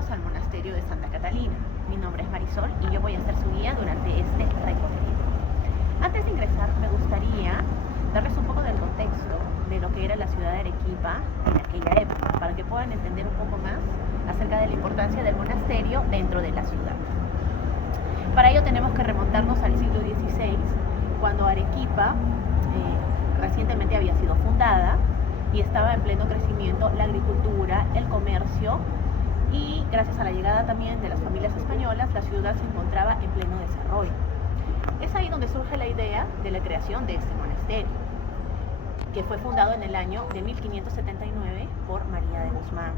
bienvenidos al monasterio de Santa Catalina. Mi nombre es Marisol y yo voy a ser su guía durante este recorrido. Antes de ingresar, me gustaría darles un poco del contexto de lo que era la ciudad de Arequipa en aquella época, para que puedan entender un poco más acerca de la importancia del monasterio dentro de la ciudad. Para ello tenemos que remontarnos al siglo XVI, cuando Arequipa recientemente había sido fundada y estaba en pleno crecimiento la agricultura, el comercio, y gracias a la llegada también de las familias españolas, la ciudad se encontraba en pleno desarrollo. Es ahí donde surge la idea de la creación de este monasterio, que fue fundado en el año de 1579 por María de Guzmán,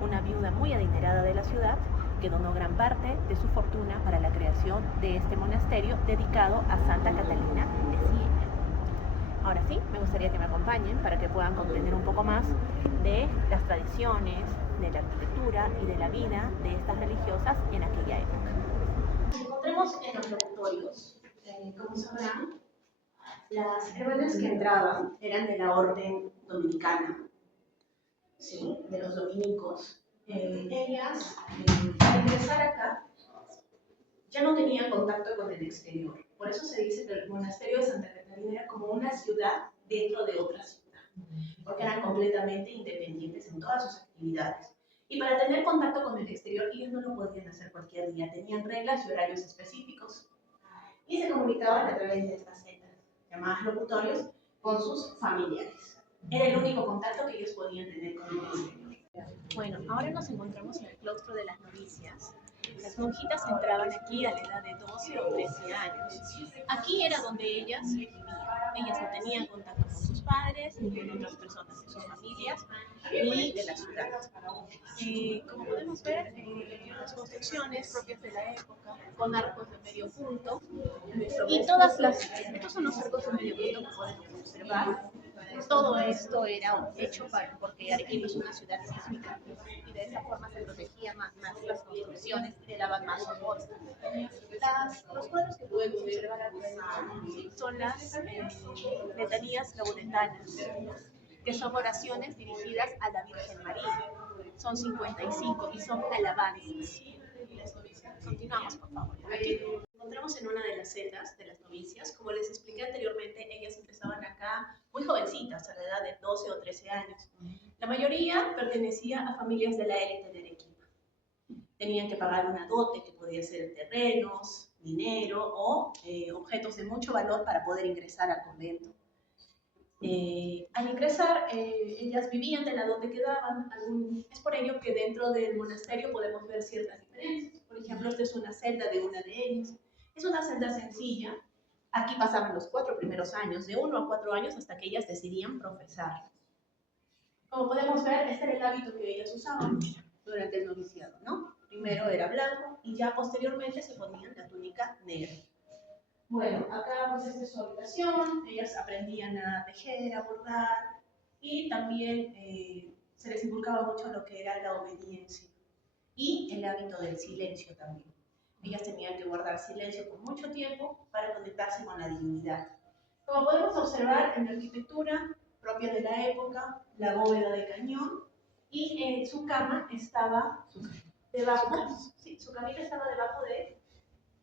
una viuda muy adinerada de la ciudad que donó gran parte de su fortuna para la creación de este monasterio dedicado a Santa Catalina de Siena. Ahora sí, me gustaría que me acompañen para que puedan comprender un poco más de las tradiciones, de la arquitectura y de la vida de estas religiosas en aquella época. Nos encontramos en los locutorios. Como sabrán, las hermanas que entraban eran de la orden dominicana, ¿sí? De los dominicos. Ellas, al ingresar acá, ya no tenían contacto con el exterior. Por eso se dice que el monasterio de Santa Catalina era como una ciudad dentro de otra ciudad, porque eran completamente independientes en todas sus actividades. Y para tener contacto con el exterior, ellos no lo podían hacer cualquier día, tenían reglas y horarios específicos. Y se comunicaban a través de estas celdas, llamadas locutorios, con sus familiares. Era el único contacto que ellos podían tener con el exterior. Bueno, ahora nos encontramos en el claustro de las novicias. Las monjitas entraban aquí a la edad de 12 o 13 años. Aquí era donde ellas vivían. Ellas no tenían contacto con sus padres, ni con otras personas de sus familias, ni de la ciudad. Como podemos ver, las construcciones propias de la época, con arcos de medio punto, y estos son los arcos de medio punto que podemos observar. Todo esto era hecho porque Arequipa es una ciudad sísmica y de esa forma se protegía más las construcciones y le daban más soporte. Los cuadros que podemos observar aquí son las letanías lauretanas, que son oraciones dirigidas a la Virgen María. Son 55 y son alabanzas. Continuamos, por favor. Aquí nos encontramos en una de las celdas de las novicias. Como les expliqué anteriormente, ellas empezaban acá muy jovencitas, a la edad de 12 o 13 años. La mayoría pertenecía a familias de la élite de Arequipa. Tenían que pagar una dote, que podía ser terrenos, dinero o objetos de mucho valor para poder ingresar al convento. Al ingresar, ellas vivían de la dote que daban. Es por ello que dentro del monasterio podemos ver ciertas diferencias. Por ejemplo, esta es una celda de una de ellas. Es una celda sencilla. Aquí pasaban los 4 primeros años, de 1 a 4 años, hasta que ellas decidían profesar. Como podemos ver, este era el hábito que ellas usaban durante el noviciado, ¿no? Primero era blanco y ya posteriormente se ponían la túnica negra. Bueno, acá pues esta es su habitación, ellas aprendían a tejer, a bordar y también se les inculcaba mucho lo que era la obediencia y el hábito del silencio también. Ellas tenían que guardar silencio por mucho tiempo para conectarse con la divinidad. Como podemos observar en la arquitectura propia de la época, la bóveda de cañón y su cama estaba debajo, su camita estaba debajo de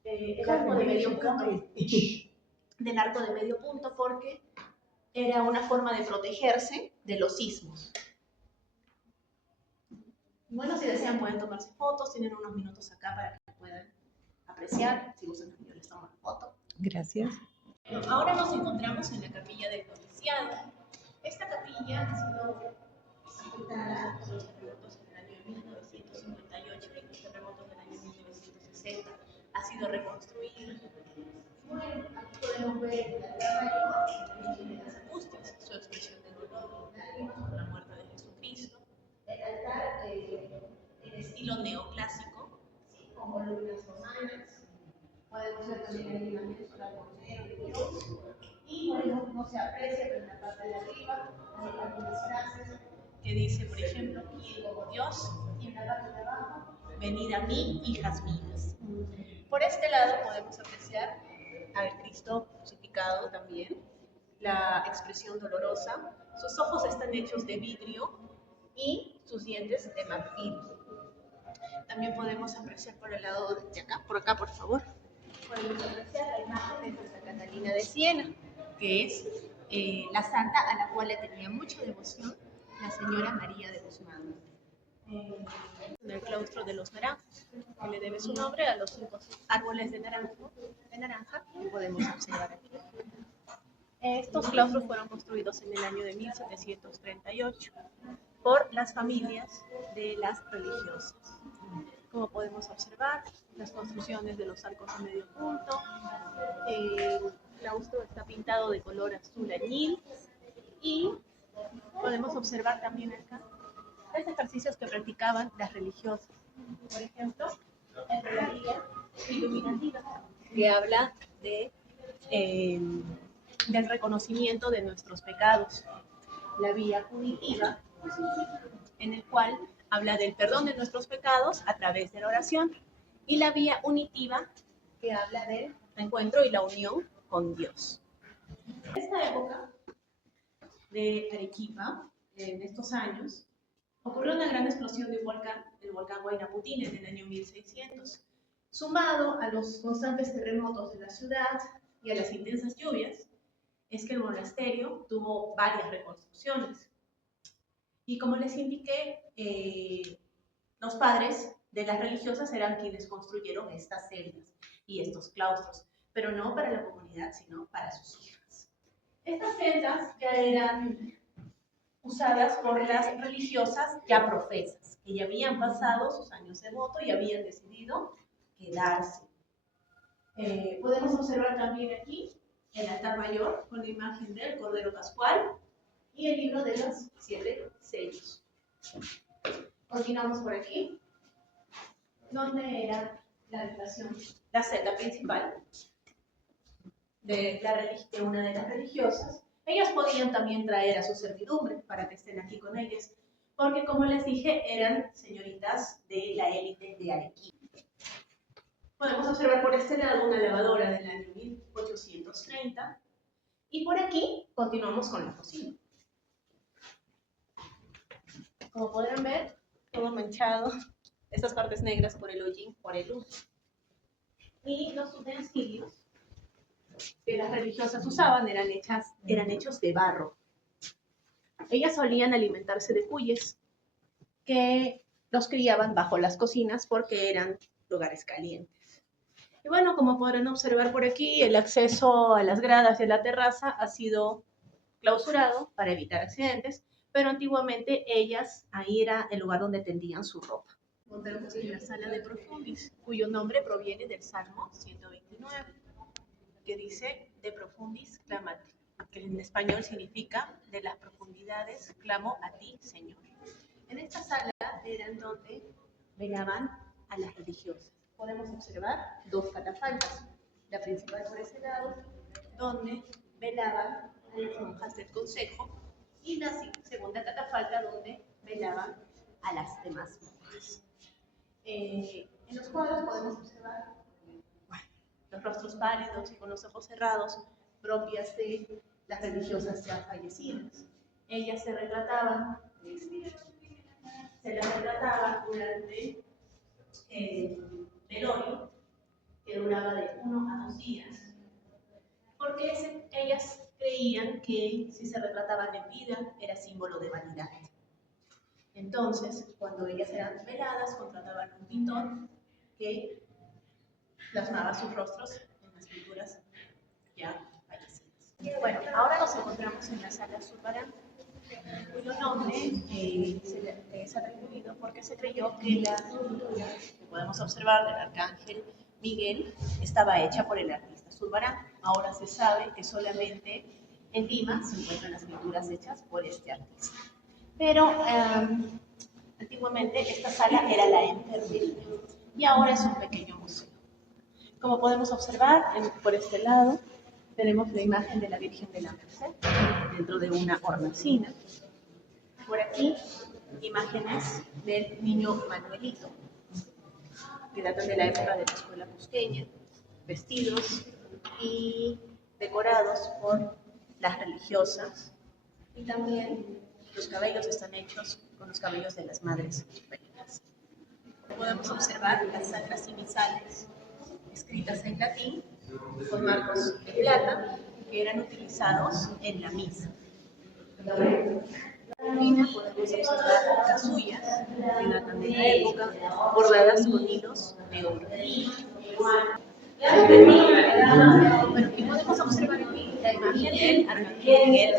el arco de medio punto, del arco de medio punto, porque era una forma de protegerse de los sismos. Bueno, si desean pueden tomarse fotos, tienen unos minutos acá para que puedan apreciar. Si gustan, yo les tomo la foto. Gracias. Ahora nos encontramos en la capilla del noviciado. Esta capilla ha sido afectada por los terremotos en el año 1958 y los terremotos del año 1960. Ha sido reconstruida. Bueno, aquí podemos ver el altar mayor de las angustias, su expresión de dolor y lágrimas por la muerte de Jesucristo. El altar en estilo neoclásico, ¿sí? Con columnas romanas. Podemos ver también el ligamento del Cordero de Dios. Y bueno, no se aprecia, pero en la parte de arriba hay algunas frases que dice, por ejemplo, ¿quién como Dios? Y en la parte de abajo, venid a mí, hijas mías. Por este lado podemos apreciar al Cristo crucificado también, la expresión dolorosa. Sus ojos están hechos de vidrio y sus dientes de marfil. También podemos apreciar por el lado de acá, por acá, por favor. Podemos apreciar la imagen de Santa Catalina de Siena, que es la santa a la cual le tenía mucha devoción la señora María de Guzmán. En el claustro de los Naranjos, que le debe su nombre a los 5 árboles de naranja que podemos observar aquí. Estos claustros fueron construidos en el año de 1738 por las familias de las religiosas. Como podemos observar, las construcciones de los arcos a medio punto, el claustro está pintado de color azul añil y podemos observar también acá los ejercicios que practicaban las religiosas. Por ejemplo, la vía iluminativa, que habla del reconocimiento de nuestros pecados. La vía punitiva, en el cual habla del perdón de nuestros pecados a través de la oración. Y la vía unitiva, que habla del encuentro y la unión con Dios. En esta época de Arequipa, en estos años, ocurrió una gran explosión de un volcán, el volcán Huayna Putínez, en el año 1600. Sumado a los constantes terremotos de la ciudad y a las intensas lluvias, es que el monasterio tuvo varias reconstrucciones. Y como les indiqué, los padres de las religiosas eran quienes construyeron estas celdas y estos claustros, pero no para la comunidad, sino para sus hijas. Estas celdas ya eran usadas por las religiosas ya profesas, que ya habían pasado sus años de voto y habían decidido quedarse. Podemos observar también aquí el altar mayor con la imagen del Cordero Pascual y el libro de los 7 sellos. Continuamos por aquí, donde era la habitación, la celda principal de una de las religiosas. Ellas podían también traer a su servidumbre para que estén aquí con ellas, porque como les dije, eran señoritas de la élite de Arequipa. Podemos observar por este lado una lavadora del año 1830 y por aquí continuamos con la cocina. Como podrán ver, todo manchado, estas partes negras por el hollín, por el uso. Y los utensilios que las religiosas usaban eran hechos de barro. Ellas solían alimentarse de cuyes que los criaban bajo las cocinas porque eran lugares calientes. Y bueno, como podrán observar por aquí, el acceso a las gradas y a la terraza ha sido clausurado para evitar accidentes, pero antiguamente ellas, ahí era el lugar donde tendían su ropa. Encontramos en la sala de profundis, cuyo nombre proviene del Salmo 129, que dice de profundis clamati, que en español significa de las profundidades clamo a ti, Señor. En esta sala eran donde velaban a las religiosas. Podemos observar 2 catafalcas, la principal por ese lado, donde velaban a las monjas del consejo, y la segunda catafalca donde velaban a las demás monjas. En los cuadros podemos observar los rostros pálidos y con los ojos cerrados, propias de las religiosas ya fallecidas. Ellas se las retrataban durante el velorio, que duraba de 1 a 2 días, porque ellas creían que si se retrataban en vida era símbolo de vanidad. Entonces, cuando ellas eran veladas, contrataban un pintor que plasmaba sus rostros en las pinturas ya fallecidas. Bueno, ahora nos encontramos en la sala Zurbarán, cuyo nombre es atribuido porque se creyó que la pintura que podemos observar del arcángel Miguel estaba hecha por el artista Zurbarán. Ahora se sabe que solamente en Lima se encuentran las pinturas hechas por este artista. Pero antiguamente esta sala era la enfermería y ahora es un pequeño museo. Como podemos observar, por este lado tenemos la imagen de la Virgen de la Merced dentro de una hornacina. Por aquí, imágenes del niño Manuelito, que datan de la época de la escuela cusqueña, vestidos y decorados por las religiosas, y también los cabellos están hechos con los cabellos de las madres superiores. podemos observar las sacras y misales, escritas en latín, con marcos de plata, que eran utilizados en la misa. Podemos observar casullas que datan de la época, bordadas con hilos de oro. Bueno, y podemos observar aquí la imagen del Arcángel Miguel.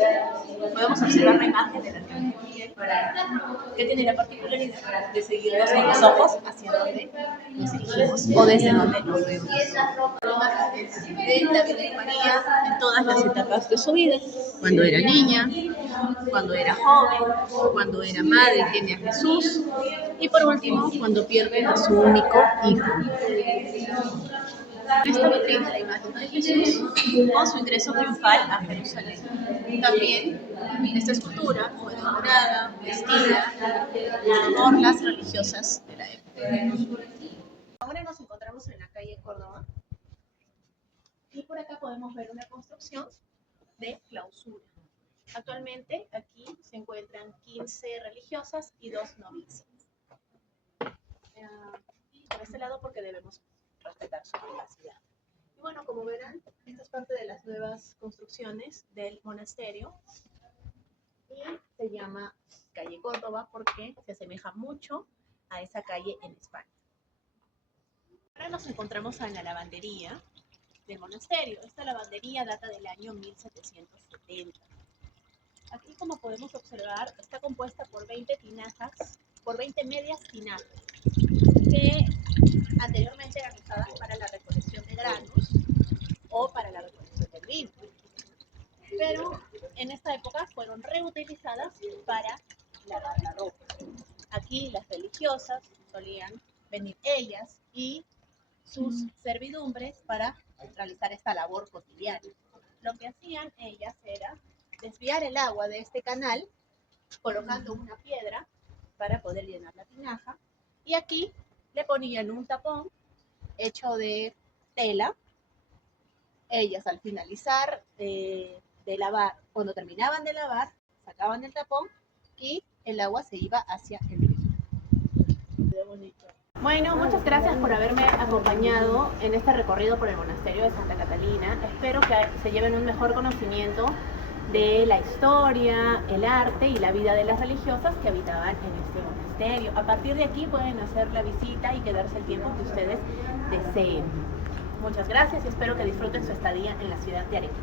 Podemos observar la imagen del Arcángel Miguel, que tiene la particularidad de seguirnos con los ojos hacia donde nos dirigimos o desde donde nos vemos. De la Virgen María en todas las etapas de su vida, cuando era niña, cuando era joven, cuando era madre y tiene a Jesús, y por último, cuando pierde a su único hijo. Esta vitrina la imagen de Jesús con su ingreso triunfal a Jerusalén. También esta escultura fue decorada, vestida por las religiosas de la época. Ahora nos encontramos en la calle Córdoba y por acá podemos ver una construcción de clausura. Actualmente aquí se encuentran 15 religiosas y 2 novicias. Por este lado porque debemos respetar su privacidad. Y bueno, como verán, esta es parte de las nuevas construcciones del monasterio y se llama calle Córdoba porque se asemeja mucho a esa calle en España. Ahora nos encontramos en la lavandería del monasterio. Esta lavandería data del año 1770. Aquí, como podemos observar, está compuesta por 20 tinajas, por 20 medias tinajas, que anteriormente eran usadas para la recolección de granos o para la recolección del vino. Pero en esta época fueron reutilizadas para lavar la ropa. Aquí las religiosas solían venir ellas y sus servidumbres para realizar esta labor cotidiana. Lo que hacían ellas era desviar el agua de este canal colocando una piedra para poder llenar la tinaja y aquí le ponían un tapón hecho de tela. Ellas al finalizar de lavar, cuando terminaban de lavar, sacaban el tapón y el agua se iba hacia el río. Bueno, muchas gracias por haberme acompañado en este recorrido por el monasterio de Santa Catalina. Espero que se lleven un mejor conocimiento de la historia, el arte y la vida de las religiosas que habitaban en este monasterio. A partir de aquí pueden hacer la visita y quedarse el tiempo que ustedes deseen. Muchas gracias y espero que disfruten su estadía en la ciudad de Arequipa.